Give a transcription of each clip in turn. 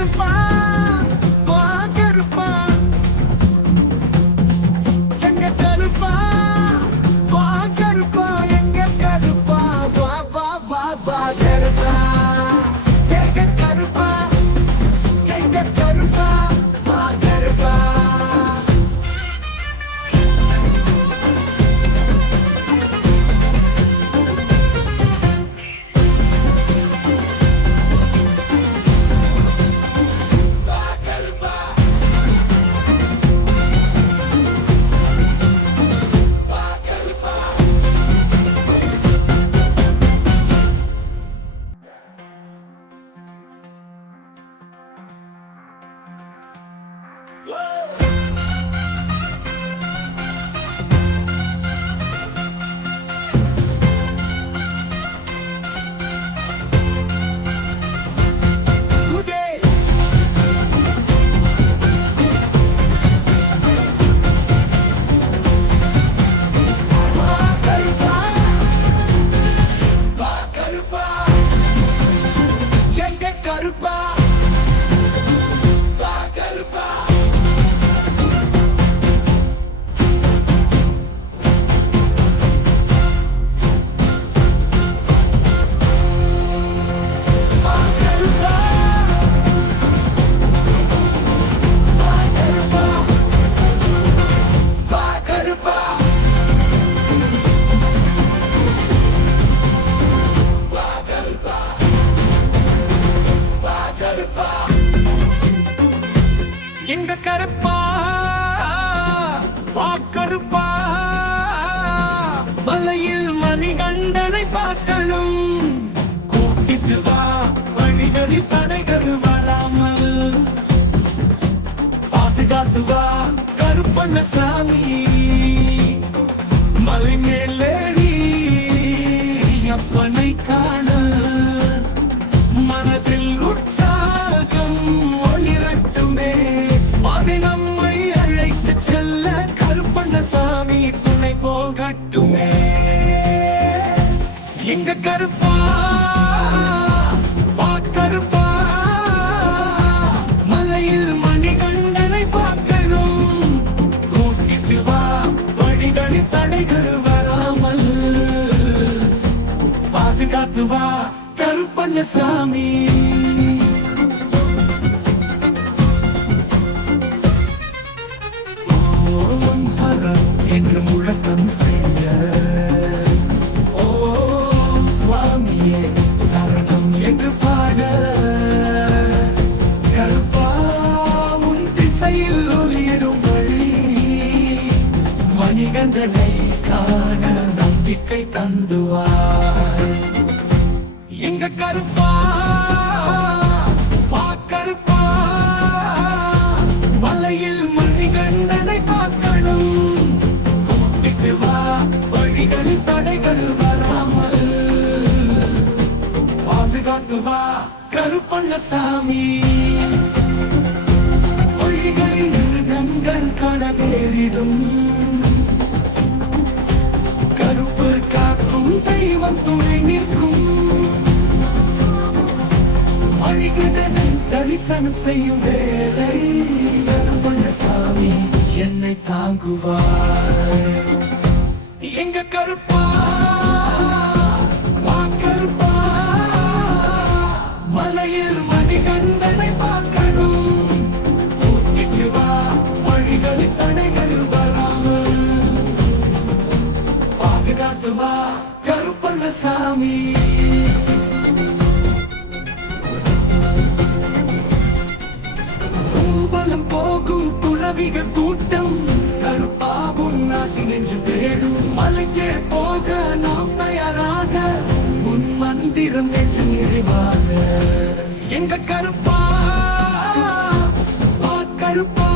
கருப்பா வா கருப்பா எங்க கருப்பா வா கருப்பா எங்க கருப்பா வா வா வா வா கருப்பா எங்க கருப்பா எங்க கருப்பா வா கருப்பா கருப்பா வா கருப்பா வா கருப்பா வா கருப்பா வா கருப்பா வா கருப்பா கருப்பா எங்க கருப்பா வா கருப்பா மலையில் மணிகண்டனை பார்க்கணும் கூட்டிட்டு வா வழிகளில் தடைகள் வராமல் பாதுகாத்து வா கருப்பண்ணசாமி மலை மேலேறி அப்பனை காண மனதில் உற்சாகம் ஒளிரட்டுமே அதை நம்மை அழைத்து செல்ல கருப்பண்ணசாமி துணை போகட்டுமே எங்க கருப்பா வா கருப்பா மலையில் மணிகண்டனை பார்க்கணும் கூட்டிட்டு வா வழிகளில் தடைகள் வராமல் பாதுகாத்து வா கருப்பண்ணசாமி ஓம் ஹரம் என்று முழக்கம் செய்ய ஓம் சுவாமியே சரணம் என்று பாட கருப்பா உன் திசையில் ஒளியிடும் வழி மணிகண்டனை காண நம்பிக்கை தந்துவாய் எங்க கருப்பா வா கருப்பா மலையில் மணிகண்டனை பார்க்கணும் கூட்டிட்டு வா வழிகளில் தடைகள் வராமல் பாதுகாத்து வா கருப்பண்ணசாமி வழிகளில் மிருகங்கள் கடவேறிடும் கருப்பு காக்கும் தெய்வம் துணை நிற்கும் மணிகண்டனை தரிசனம் செய்யும் வேலை கருப்பண்ணசாமி என்னை தாங்குவார் எங்க கருப்பா வா கருப்பா மலையில் மணிகண்டனை பார்க்கணும் கூட்டிட்டு வா வழிகளில் தடைகள் வராமல் பாதுகாத்து வா கருப்பண்ணசாமி ஊர்வலம் போகும் துறவிகள் கூட்டம் கருப்பாகும் நாசி நெஞ்சு தேடும் மலைக்கே போக நாம் தயாராக உன் மந்திரம் நெஞ்சு நிறைவாக எங்க கருப்பா வா கருப்பா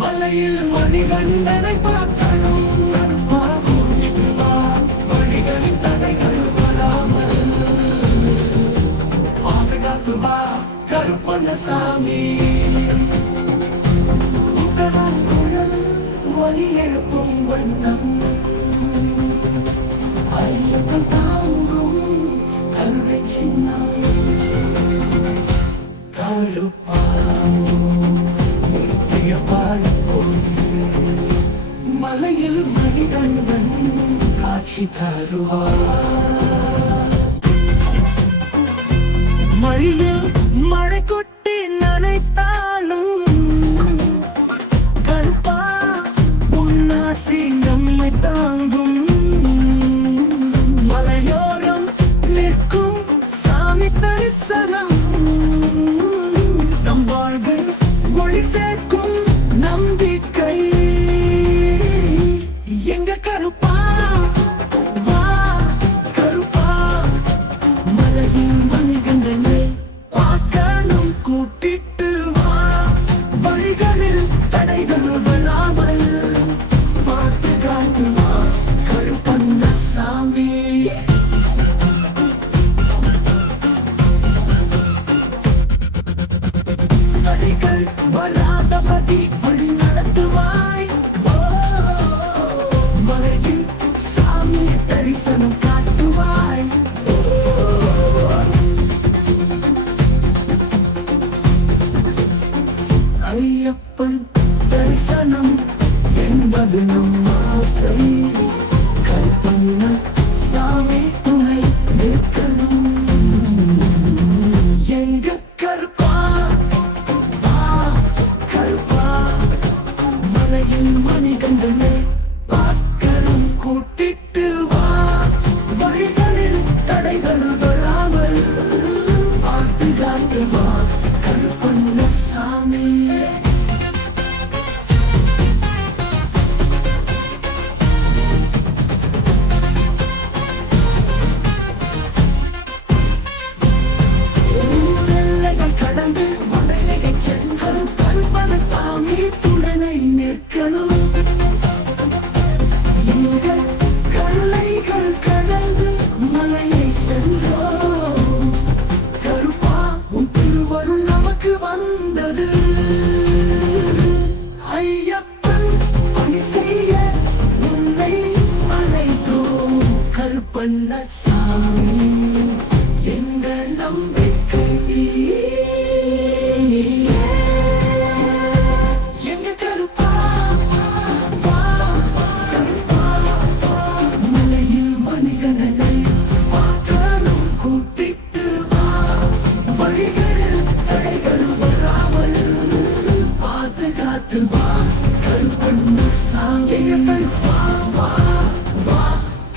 மலையில் மணிகண்டனை பார்க்கணும் கருப்பா கூட்டிட்டு வா வழிகளில் தடைகள் வராமல் பாதுகாத்து வா கருப்பண்ணசாமி ஒலி எழுப்பும் வண்ணம் ஐயப்பன் தாங்கும் கருணை சின்னம் கருப்பா பிரியமான கோயில் மலையில் மணிகண்டன் காட்சி தருவார் மழையில் மழை கொட்டி நனைத்தாலும் கருப்பா உன்னாசி நம்மை தாங்கும் மலையோரம் நிற்கும் சாமி தரிசனம் நம் வாழ்வில் ஒளி சேர்க்கும் நம்பிக்கை எங்க கருப்பா வா கருப்பா மலையில் மணிகண்டனை பார்க்கணும் கூட்டிட்டு வா வழிகளில் தடைகள் வராமல் பார்த்து காத்து வா கருப்பண்ணசாமி தடைகள் வராதபடி வழி நடத்துவாய் மலையில் சாமி தரிசனம் காட்டுவாய் ஐயப்பன் தரிசனம் என்பது நம் ஆசை கருப்பண்ண சாமி துணை நிற்கணும் எங்க கருப்பா வா கருப்பா மலையில் மணிகண்டனை பார்க்கணும் கூட்டிட்டு வா வழிகளில் தடைகள் வராமல் பார்த்து காத்து வா கருப்பண்ணசாமி ஊரெல்லைகள் கடந்து மலையைச் சென்று கருப்பண்ணசாமி துணை நிற்கணும் எங்கள் கருளைகள் கடந்து மலையை சென்றோம் கருப்பா உன் திருவருள் நமக்கு வந்தது ஐயப்பன் பணி செய்ய உன்னை அழைத்தோம் கருப்பண்ணசாமி எங்கள் நம்பிக்கை எங்க கருப்பா வா கருப்பா மலையில் மணிகண்டனை பார்க்கணும் கூட்டிட்டு வா வழிகளில் தடைகள் வராமல் பார்த்து காத்து வா கருப்பண்ணசாமி எங்க கருப்பா வா வா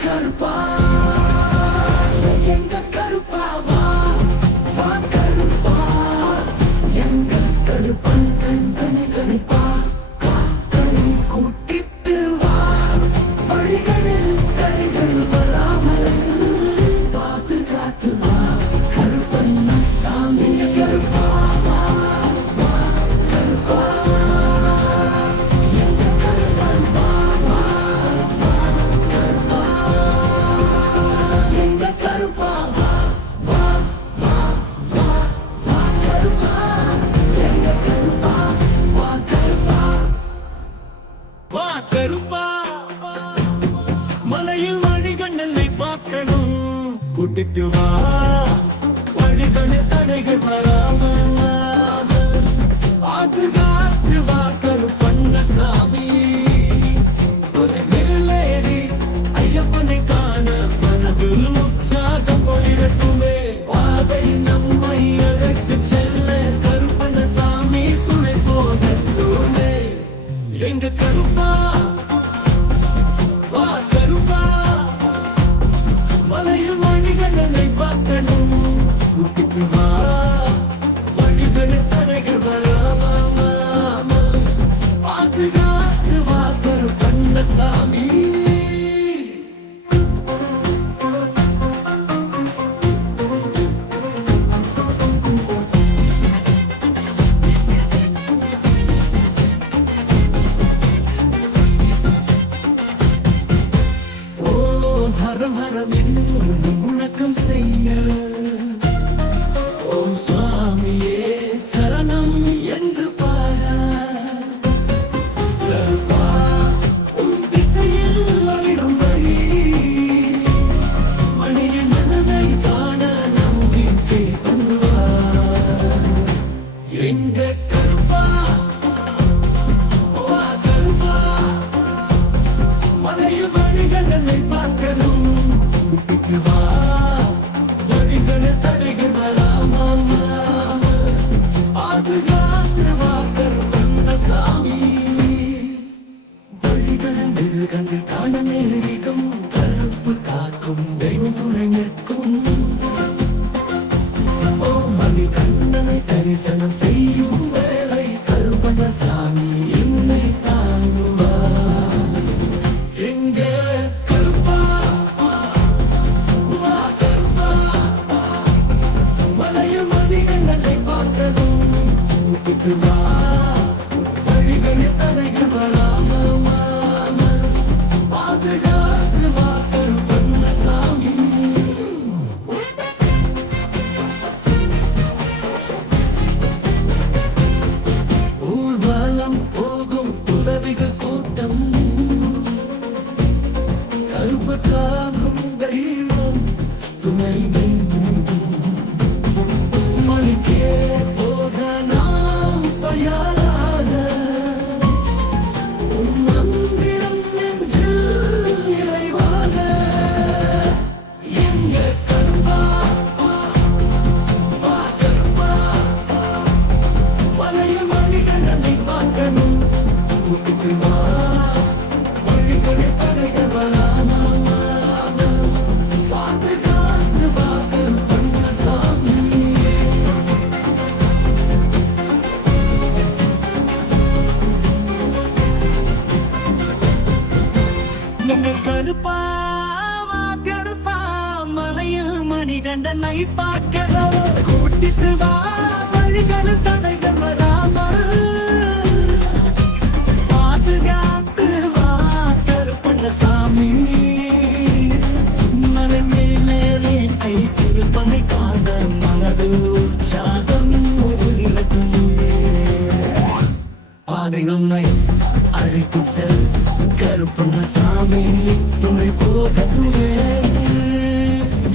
கருப்பா எங்க கருப்பா வா வா கருப்பா எங்க கருப்பன் கண்பனை கருப்பா காக்கணும் கூட்டிட்டு வா வழிகளில் தடைகள் வராமல் பார்த்து காத்து வா கருப்பண்ணசாமி கருப்பா வா வா கருப்பா எங்க கருப்பன் வா வா வா கருப்பா எங்க கருப்பா வா வா வா வா வா கருப்பா எங்க கருப்பா வா கருப்பா வா கருப்பா மலையில் மணிகண்டனை பார்க்கணும் கூட்டிட்டு வா வழிகளில் தடைகள் வராமல் பாதுகாத்து வா கருப்பண்ணசாமி ஒரு மேலேறி ஐயப்பனை காண மனதில் உற்சாகம் ஒளிரட்டுமே பாதை நம்மை அழைத்து செல்ல கருப்பண்ணசாமி துணை போகட்டுமே எங்க கருப்பா வா கருப்பா மலையில் மணிகண்டனை பார்க்கணும் கூட்டிட்டு வா வழிகளில் தடைகள் வராமல் பாதுகாத்து வா கூட்டிட்டு வா வழிகளில் தடைகள் வராமல் பாதுகாத்து வா கருப்பண்ணசாமி. ஊர்வலம் போகும் துறவிகள் கூட்டம் கருப்பக்காகும் தெய்வம் துணை மணிக்கே போக நாம் தயாராக உன் மந்திரம் நெஞ்சில் நிறைவாக எங்க கருப்பா வா கருப்பா பழைய மணிகண்டனை பார்க்கணும் கூட்டிட்டு வா வழிகளில் தடைகள் வராமல் பாதுகாத்து வா கருப்பண்ணசாமி. கருப்பா கருப்பா மலையில் மணிகண்டனை பார்க்கிறோம் கூட்டிட்டு வா வழிகளில் தடைகள் வராமல் பாதுகாத்து வா கருப்பண்ணசாமி. மலை மேலே கை திருப்பனை காண மனது உற்சாகம் இருக்கும் பாதை நம்மை அழைத்து செல் கருப்பண்ணசாமி துணை போகவே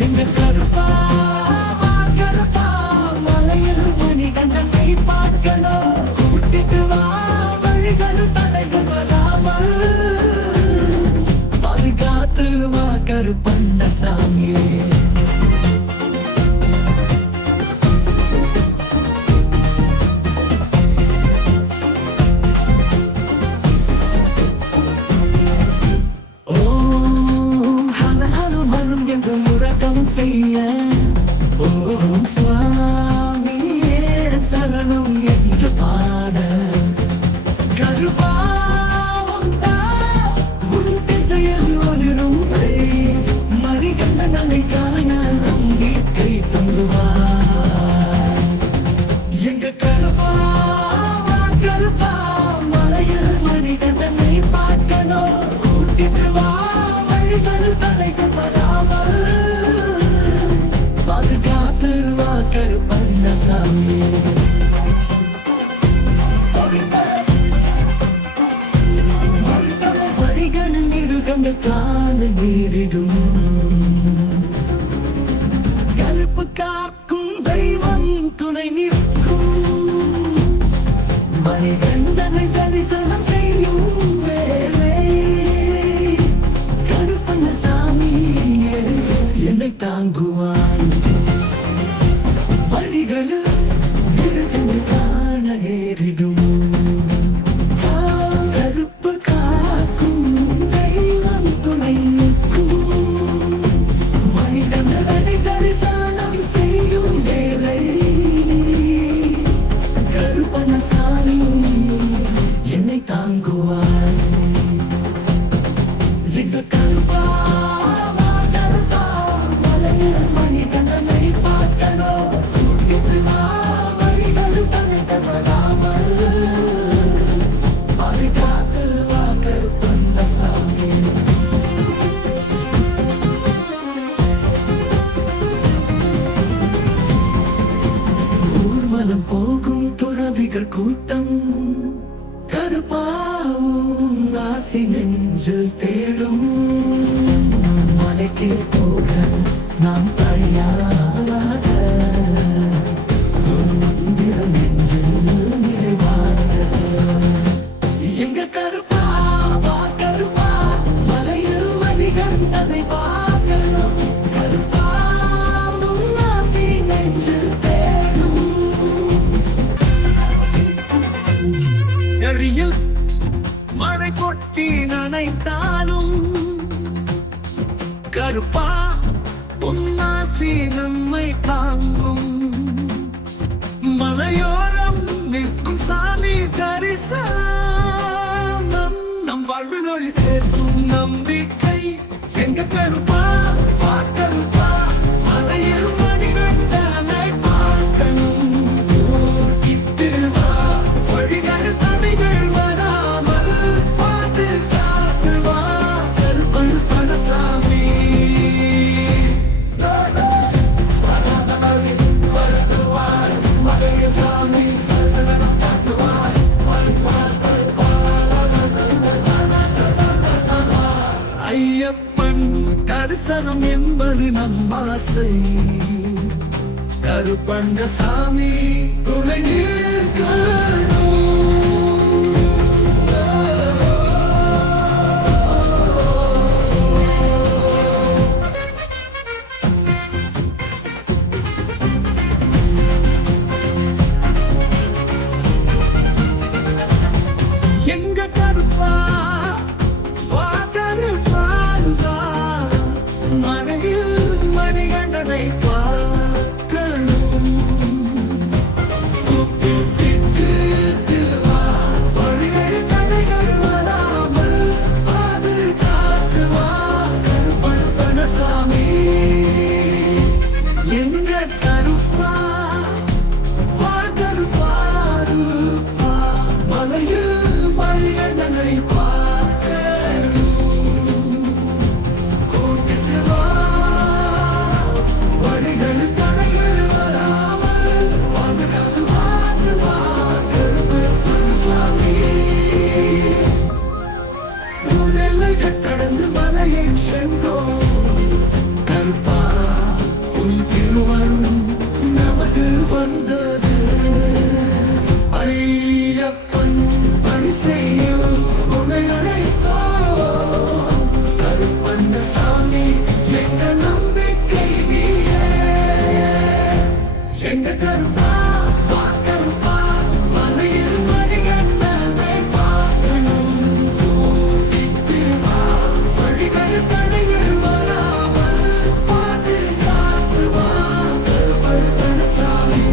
எங்க கருப்பா வா கருப்பா மலையில் மணிகண்டனை பார்க்கணும் கூட்டிட்டு வா வழிகள் தடைகள் வராமல் பாதுகாத்து வா கருப்பண்ணசாமி. ஓம் ஹர ஹரம் ஹரம் என்று முழக்கம் செய்ய ஓம் சுவாமியே சரணம் என்று பாட கருப்பா வந்தா உன் திசையில் ஒளிரும் மணிகண்டனை காண நம்பிக்கை தந்துவார் எங்க கருப்பா வா கருப்பா மலையில் மணிகண்டனை பார்க்கணும் கூட்டிட்டு வா வழிகள் தடைகள் வராமல் பாதுகாத்து வா கருப்பண்ணசாமி. வழிகளில் மிருகங்கள் காண நேரிடும் கருப்பு காக்கும் தெய்வம் துணை நிற்கும் மணிகண்டனை தரிசனம் செய்யும் வேலை கருப்பண்ணசாமி என்னை தாங்குவான் வழிகளில் மிருகங்கள் காண நேரிடும் கருப்பு காக்கும் தெய்வம் துணை நிற்கும் மணிகண்டனை தரிசனம் செய்யும் வேலை கருப்பண்ணசாமி என்னை தாங்குவான் எங்க கருப்பா வா கருப்பா மலையில் மணிகண்டனை பார்க்கணும் கூட்டிட்டு வா வழிகள் தடைகள் வராமல் பாதுகாத்து வா கருப்பண்ணசாமி. ஊர்வலம் போகும் துறவிகள் கூட்டம் கருப்பாவும் ஆசி நெஞ்சில் தேடும் மலைக்கு போக நாம் தயாராக மந்திரம் நெஞ்சில் நிறைவாக எங்க கருப்பா வா கருப்பா மலையில் மணிகண்டனை பார்க்கணும் கருப்பாவும் ஆசி நெஞ்சில் தேடும் எழியில் மழை கொட்டி நனைத்தாலும் கருப்பா உன்னாசி நம்மை தாங்கும் மலையோரம் நிற்கும் சாமி தரிசனம் நம் வாழ்வில் ஒளி சேர்க்கும் நம்பிக்கை எங்க கருப்பா வா கருப்பா மலையில் மணிகண்டனை பார்க்கணும் கூட்டிட்டு வா கருப்பண்ணசாமி துணை நிற்கணும். எங்க கருப்பா வாகருப்பாருதா மனையில் மணிகண்டனை பார்க்கணும். கூப்பிட்டு வா, வழிகள் தடைகள் வராமல் பாதுகாத்துவா கருப்பண்ணசாமி. எங்க கருப்பா வாகருப்பாருப்பா மலையில் மணிகண்டனை பார்க்கணும். கூட்டிட்டு வா, வழிகள் தடைகள் வராமல் பாதுகாத்துவா கருப்பண்ணசாமி. எல்லைகள் கடந்து மலையை சென்றோம் கருப்பா, உன் திருவருள் நமக்கு வந்தது. ஐயப்பன் பணி செய்யும் உன்னை அழைத்தோம் கருப்பண்ணசாமி, எங்க நம்பிக்கை நீயே. எங்க கருப்பா வா கருப்பா, மலையில் மணிகண்டனை பார்க்கணும். கூட்டிட்டு வா, வழிகள் தடைகள் வராமல் பாதுகாத்துவா கருப்பண்ணசாமி.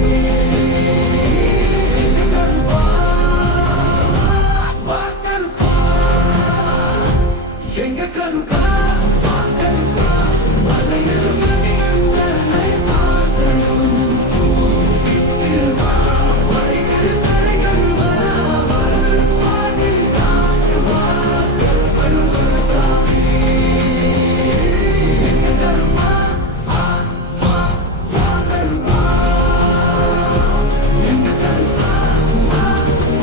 எங்க கருப்பா வா கருப்பா, மலையில் மணிகண்டனை பார்க்கணும். கூட்டிட்டு வா, வழிகள் தடைகள் வராமல் பாதுகாத்துவா கருப்பண்ணசாமி. எங்க கருப்பா வா வா வா கருப்பா, எங்க கருப்பா வா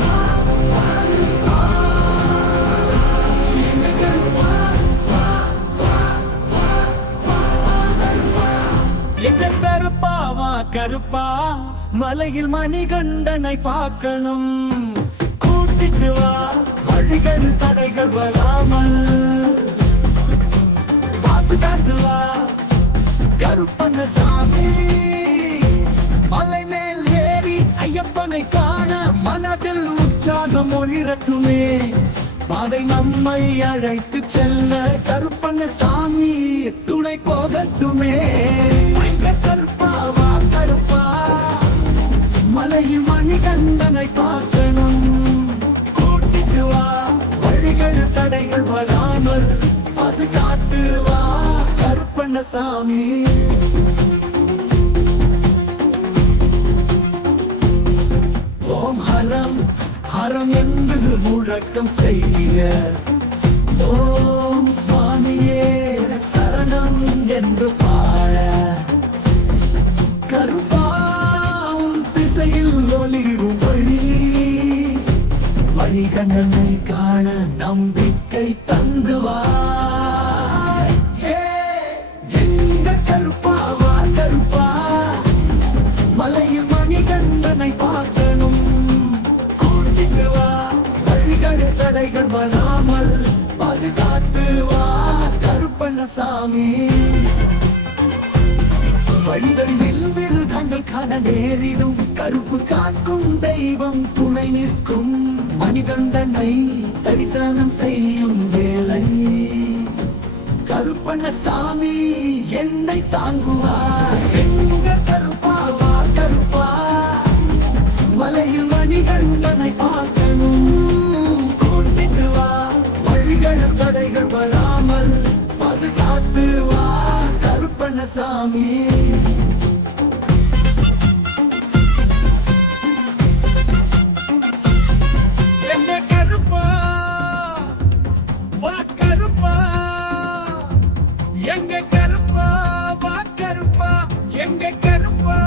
வா வா கருப்பா, எங்க கருப்பா வா வா வா வா கருப்பா. எங்க கருப்பா வா கருப்பா, மலையில் மணிகண்டனை பார்க்கணும். கூட்டிட்டு வா, வழிகள் தடைகள் வராமல் பாதுகாத்துவா கருப்பண்ணசாமி. மலை மேல் ஏறி ஐயப்பனை காண மனதில் உற்சாகம் ஒளிரட்டுமே. பாதை நம்மை அழைத்து செல்ல கருப்பண்ணசாமி துணை போகட்டுமே. எங்க கருப்பா வா கருப்பா, மலையில் மணிகண்டனை பார்க்கணும். கூட்டிட்டு வா, வழிகள் தடைகள் வராமல் பாதுகாத்துவா கருப்பண்ணசாமி. ஓம் ஹரம் ஹரம் என்று முழக்கம் செய்ய, ஓம் சுவாமியே சரணம் என்று பாட, கருப்பா உன் திசையில் ஒளிரும் வழி, மணிகண்டனை காண நம்பிக்கை தந்துவாய். எங்க கருப்பா வா கருப்பா, மலையில் மணிகண்டனை பார்க்கணும். கூட்டிட்டு வா, வழிகள் தடைகள் வராமல் பாதுகாத்துவா கருப்பண்ணசாமி. வழிகளில் விருதங்கள் காண நேரிடும், கருப்பு காக்கும் தெய்வம் துணை நிற்கும். மணிகண்டனை தரிசனம் செய்யும் வேளை கருப்பண்ணசாமி என்னை தாங்குவார். எங்க கருப்பா வா கருப்பா, மலையில் மணிகண்டனை பார்க்கணும். கூட்டிட்டு வா, வழிகள் தடைகள் வராமல் பாதுகாத்துவா கருப்பண்ணசாமி. எங்க கருப்பா வா கருப்பா, எங்க கருப்பா வா கருப்பா, எங்க கருப்பா